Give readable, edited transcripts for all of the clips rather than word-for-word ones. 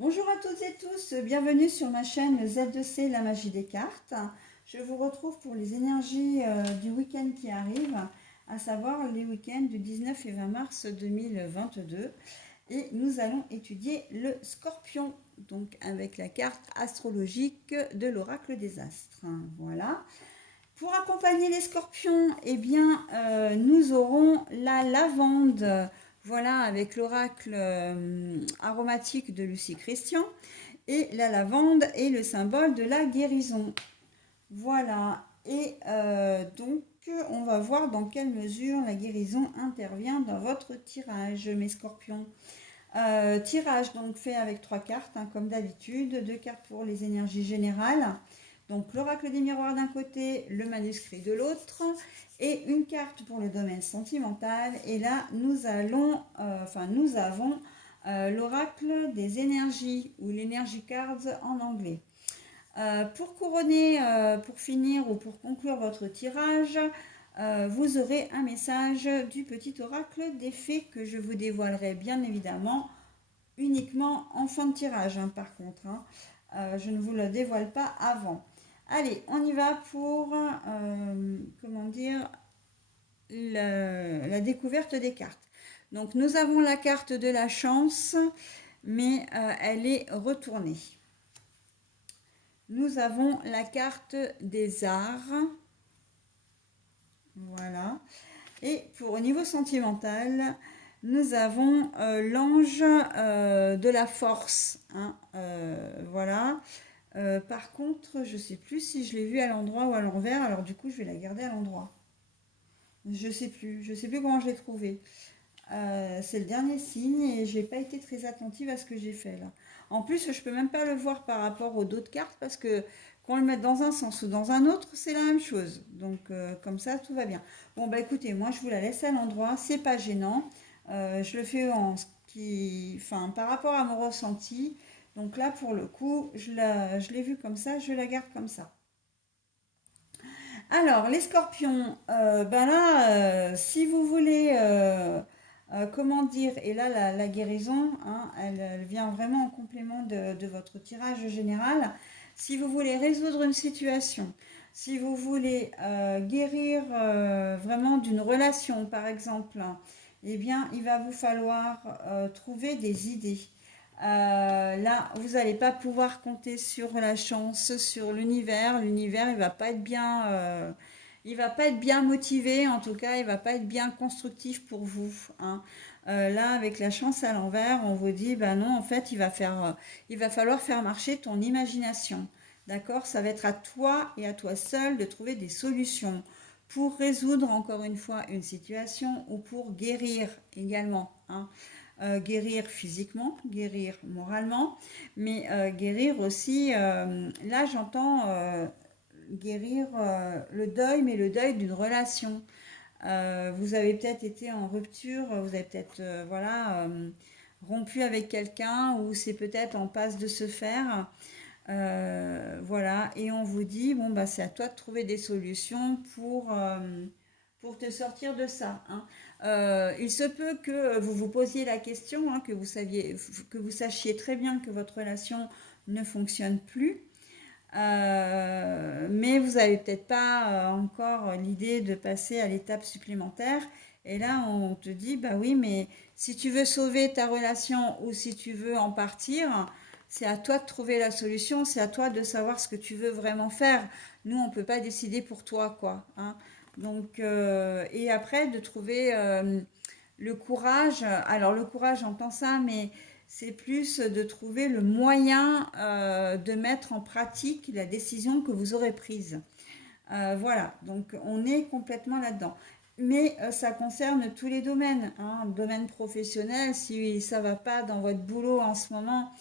Bonjour à toutes et tous, bienvenue sur ma chaîne Z2C, la magie des cartes. Je vous retrouve pour les énergies du week-end qui arrive, à savoir les week-ends du 19 et 20 mars 2022. Et nous allons étudier le Scorpion, donc avec la carte astrologique de l'oracle des astres. Voilà. Pour accompagner les scorpions, eh bien, nous aurons la lavande, voilà, avec l'oracle aromatique de Lucie Christian. Et la lavande est le symbole de la guérison. Voilà. Et donc, on va voir dans quelle mesure la guérison intervient dans votre tirage, mes scorpions. Tirage donc fait avec 3 cartes, comme d'habitude, 2 cartes pour les énergies générales. Donc l'oracle des miroirs d'un côté, le manuscrit de l'autre, et une carte pour le domaine sentimental. Et là, nous avons l'oracle des énergies, ou l'energy cards en anglais. Pour couronner, pour finir ou pour conclure votre tirage, vous aurez un message du petit oracle des fées que je vous dévoilerai bien évidemment uniquement en fin de tirage, par contre. Je ne vous le dévoile pas avant. Allez, on y va pour, comment dire, la découverte des cartes. Donc, nous avons la carte de la chance, mais elle est retournée. Nous avons la carte des arts. Voilà. Et pour au niveau sentimental, nous avons l'ange de la force. Voilà. Par contre, je ne sais plus si je l'ai vu à l'endroit ou à l'envers. Alors du coup, je vais la garder à l'endroit. Je ne sais plus. Je ne sais plus comment je l'ai trouvé. C'est le dernier signe et je n'ai pas été très attentive à ce que j'ai fait là. En plus, je ne peux même pas le voir par rapport aux d'autres cartes parce que qu'on le mette dans un sens ou dans un autre, c'est la même chose. Donc comme ça, tout va bien. Bon bah écoutez, moi je vous la laisse à l'endroit, c'est pas gênant. Je le fais par rapport à mon ressenti. Donc là, pour le coup, je l'ai vu comme ça, je la garde comme ça. Alors, les scorpions, ben là, si vous voulez, comment dire, et là, la guérison, elle vient vraiment en complément de votre tirage général. Si vous voulez résoudre une situation, si vous voulez guérir vraiment d'une relation, par exemple, eh bien, il va vous falloir trouver des idées. Là, vous n'allez pas pouvoir compter sur la chance, sur l'univers. L'univers, il va pas être bien motivé. En tout cas, il va pas être bien constructif pour vous. Là, avec la chance à l'envers, on vous dit, ben non, en fait, il va falloir faire marcher ton imagination. D'accord? Ça va être à toi et à toi seul de trouver des solutions pour résoudre encore une fois une situation ou pour guérir également. Guérir physiquement, guérir moralement, mais guérir aussi, là j'entends guérir le deuil, mais le deuil d'une relation. Vous avez peut-être été en rupture, vous avez peut-être rompu avec quelqu'un ou c'est peut-être en passe de se faire. Voilà, et on vous dit, bon, bah, c'est à toi de trouver des solutions pour te sortir de ça. Il se peut que vous vous posiez la question, que vous sachiez très bien que votre relation ne fonctionne plus, mais vous n'avez peut-être pas encore l'idée de passer à l'étape supplémentaire. Et là, on te dit, bah oui, mais si tu veux sauver ta relation ou si tu veux en partir, c'est à toi de trouver la solution, c'est à toi de savoir ce que tu veux vraiment faire. Nous, on ne peut pas décider pour toi, quoi. Donc, et après, de trouver le courage. Alors, le courage, j'entends ça, mais c'est plus de trouver le moyen de mettre en pratique la décision que vous aurez prise. Voilà, donc on est complètement là-dedans. Mais ça concerne tous les domaines, le domaine professionnel, si ça ne va pas dans votre boulot en ce moment,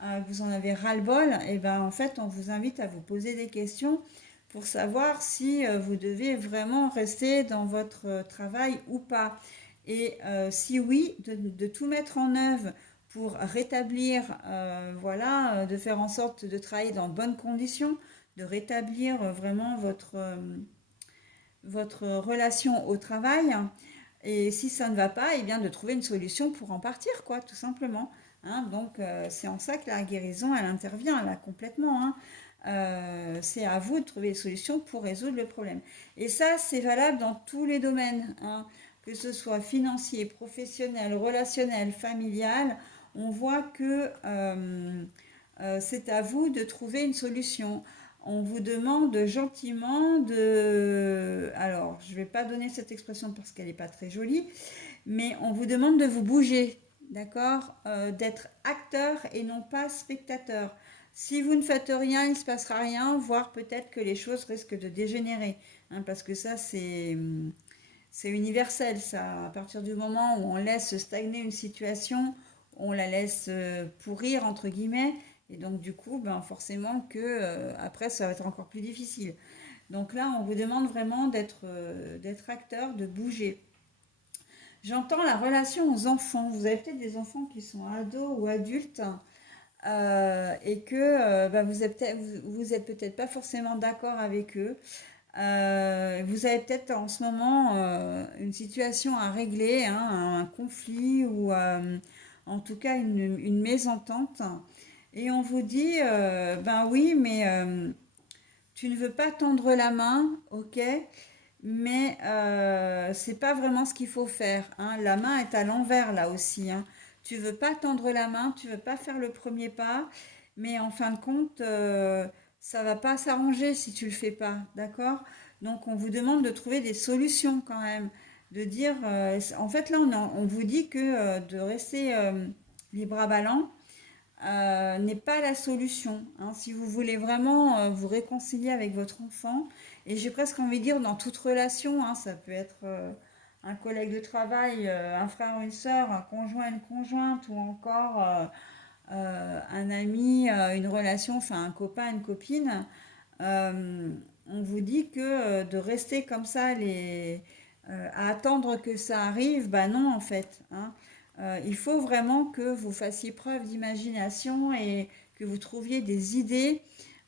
que vous en avez ras-le-bol, et ben en fait on vous invite à vous poser des questions pour savoir si vous devez vraiment rester dans votre travail ou pas. Et si oui, de tout mettre en œuvre pour rétablir, de faire en sorte de travailler dans de bonnes conditions, de rétablir vraiment votre relation au travail. Et si ça ne va pas, eh bien de trouver une solution pour en partir, quoi, tout simplement. hein. Donc, c'est en ça que la guérison, elle intervient là complètement, hein. C'est à vous de trouver des solutions pour résoudre le problème. Et ça, c'est valable dans tous les domaines, hein, que ce soit financier, professionnel, relationnel, familial. On voit que c'est à vous de trouver une solution. On vous demande gentiment de... Alors, je ne vais pas donner cette expression parce qu'elle n'est pas très jolie, mais on vous demande de vous bouger, d'accord? D'être acteur et non pas spectateur. Si vous ne faites rien, il ne se passera rien, voire peut-être que les choses risquent de dégénérer, hein, parce que ça, c'est universel, ça. À partir du moment où on laisse stagner une situation, on la laisse pourrir, entre guillemets, et donc du coup, ben, forcément que après, ça va être encore plus difficile. Donc là, on vous demande vraiment d'être acteur, de bouger. J'entends la relation aux enfants. Vous avez peut-être des enfants qui sont ados ou adultes et que bah, vous êtes peut-être pas forcément d'accord avec eux. Vous avez peut-être en ce moment une situation à régler, hein, un conflit ou en tout cas une mésentente. Et on vous dit, ben oui, mais tu ne veux pas tendre la main, ok, mais c'est pas vraiment ce qu'il faut faire, hein. La main est à l'envers là aussi, hein. Tu veux pas tendre la main, tu veux pas faire le premier pas, mais en fin de compte, ça va pas s'arranger si tu le fais pas, d'accord? Donc on vous demande de trouver des solutions quand même, de dire, en fait là on vous dit que de rester les bras ballants, n'est pas la solution, hein. Si vous voulez vraiment vous réconcilier avec votre enfant, et j'ai presque envie de dire dans toute relation, hein, ça peut être un collègue de travail, un frère ou une sœur, un conjoint, une conjointe, ou encore un ami, une relation, enfin un copain, une copine, euh, on vous dit que de rester comme ça à attendre que ça arrive, bah non en fait, hein. Il faut vraiment que vous fassiez preuve d'imagination et que vous trouviez des idées,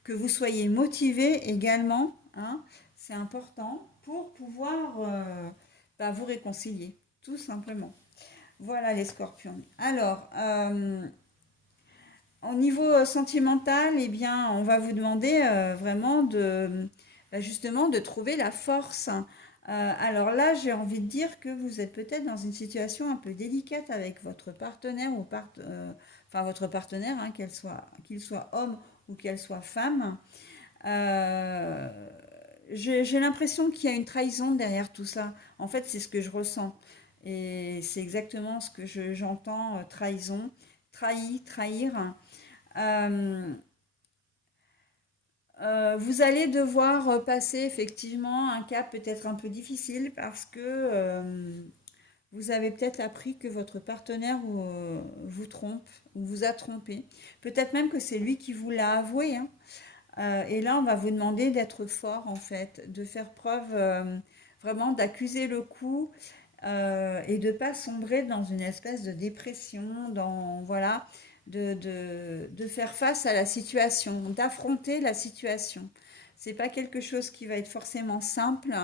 que vous soyez motivé également, hein. C'est important pour pouvoir bah, vous réconcilier, tout simplement. Voilà les scorpions. Alors, au niveau sentimental, eh bien, on va vous demander vraiment bah, justement de trouver la force. Alors là, j'ai envie de dire que vous êtes peut-être dans une situation un peu délicate avec votre partenaire enfin votre partenaire, hein, qu'il soit homme ou qu'elle soit femme. Euh, j'ai l'impression qu'il y a une trahison derrière tout ça. En fait, c'est ce que je ressens. Et c'est exactement ce que j'entends, trahison, trahir. Euh, vous allez devoir passer effectivement un cap peut-être un peu difficile parce que vous avez peut-être appris que votre partenaire vous trompe ou vous a trompé. Peut-être même que c'est lui qui vous l'a avoué, hein. Et là, on va vous demander d'être fort en fait, de faire preuve vraiment d'accuser le coup et de ne pas sombrer dans une espèce de dépression, voilà, de faire face à la situation, d'affronter la situation. C'est pas quelque chose qui va être forcément simple,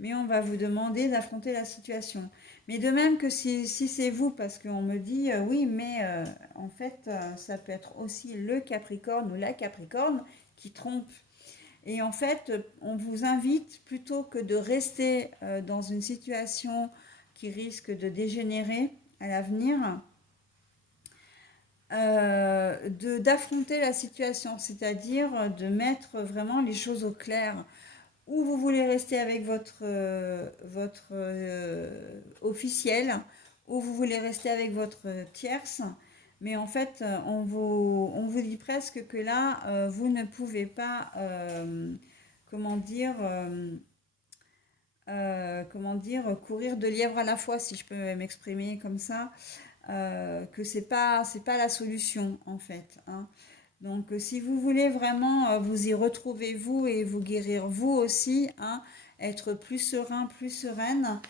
mais on va vous demander d'affronter la situation. Mais de même que si c'est vous, parce qu'on me dit oui, mais en fait, ça peut être aussi le Capricorne ou la Capricorne qui trompe. Et en fait, on vous invite plutôt que de rester dans une situation qui risque de dégénérer à l'avenir, d'affronter la situation, c'est-à-dire de mettre vraiment les choses au clair. Où vous voulez rester avec votre officiel, où vous voulez rester avec votre tierce. Mais en fait, on vous dit presque que là, vous ne pouvez pas, comment dire, courir de lièvre à la fois, si je peux m'exprimer comme ça, que c'est pas la solution en fait, hein. Donc, si vous voulez vraiment vous y retrouver vous et vous guérir vous aussi, hein, être plus serein, plus sereine,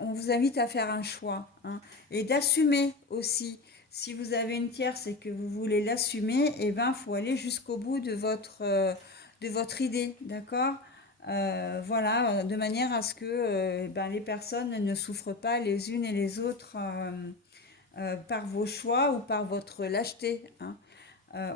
on vous invite à faire un choix, hein, et d'assumer aussi. Si vous avez une tierce et que vous voulez l'assumer, eh ben, faut aller jusqu'au bout de votre idée, d'accord? Voilà, de manière à ce que ben, les personnes ne souffrent pas les unes et les autres par vos choix ou par votre lâcheté, hein.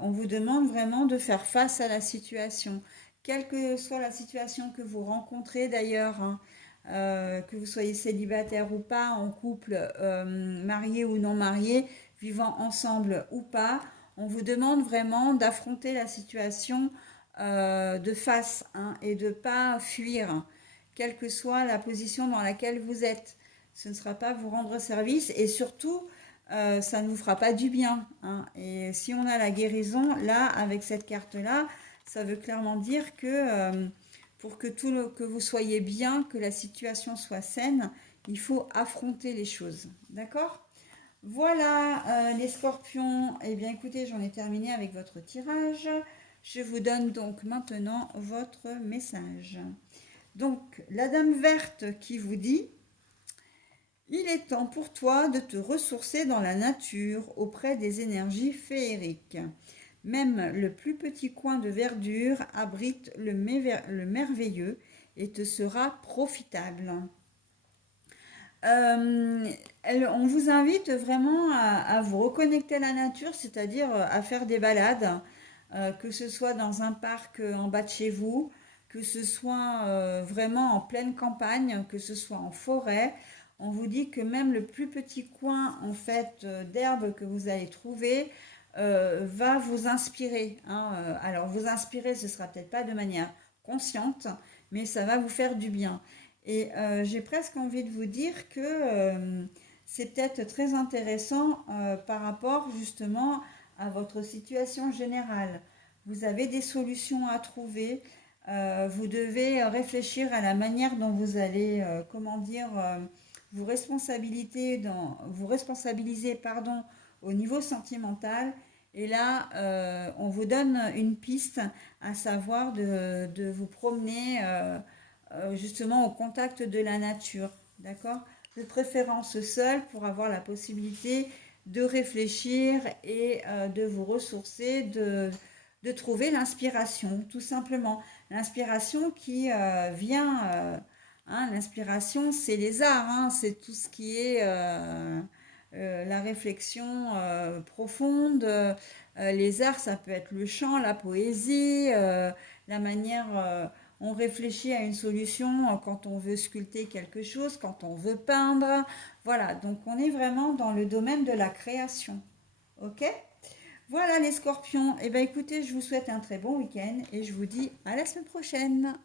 On vous demande vraiment de faire face à la situation, quelle que soit la situation que vous rencontrez d'ailleurs, hein, que vous soyez célibataire ou pas, en couple, marié ou non marié, vivant ensemble ou pas, on vous demande vraiment d'affronter la situation de face, hein, et de ne pas fuir, quelle que soit la position dans laquelle vous êtes. Ce ne sera pas vous rendre service et surtout, ça ne vous fera pas du bien, hein. Et si on a la guérison, là, avec cette carte-là, ça veut clairement dire que pour que que vous soyez bien, que la situation soit saine, il faut affronter les choses. D'accord? Voilà, les scorpions. Eh bien, écoutez, j'en ai terminé avec votre tirage. Je vous donne donc maintenant votre message. Donc, la dame verte qui vous dit: il est temps pour toi de te ressourcer dans la nature auprès des énergies féeriques. Même le plus petit coin de verdure abrite le merveilleux et te sera profitable. On vous invite vraiment à vous reconnecter à la nature, c'est-à-dire à faire des balades, que ce soit dans un parc en bas de chez vous, que ce soit vraiment en pleine campagne, que ce soit en forêt. On vous dit que même le plus petit coin en fait d'herbe que vous allez trouver va vous inspirer, hein. Alors vous inspirer, ce sera peut-être pas de manière consciente, mais ça va vous faire du bien. Et j'ai presque envie de vous dire que c'est peut-être très intéressant par rapport justement à votre situation générale. Vous avez des solutions à trouver. Vous devez réfléchir à la manière dont vous allez, comment dire, vous responsabiliser, pardon, au niveau sentimental. Et là, on vous donne une piste, à savoir de vous promener justement au contact de la nature, d'accord? De préférence seul pour avoir la possibilité de réfléchir et de vous ressourcer, de trouver l'inspiration, tout simplement. L'inspiration qui vient, hein, l'inspiration, c'est les arts, hein, c'est tout ce qui est la réflexion profonde. Les arts, ça peut être le chant, la poésie, la manière on réfléchit à une solution quand on veut sculpter quelque chose, quand on veut peindre. Voilà, donc on est vraiment dans le domaine de la création. Ok? Voilà les scorpions. Eh bien écoutez, je vous souhaite un très bon week-end et je vous dis à la semaine prochaine.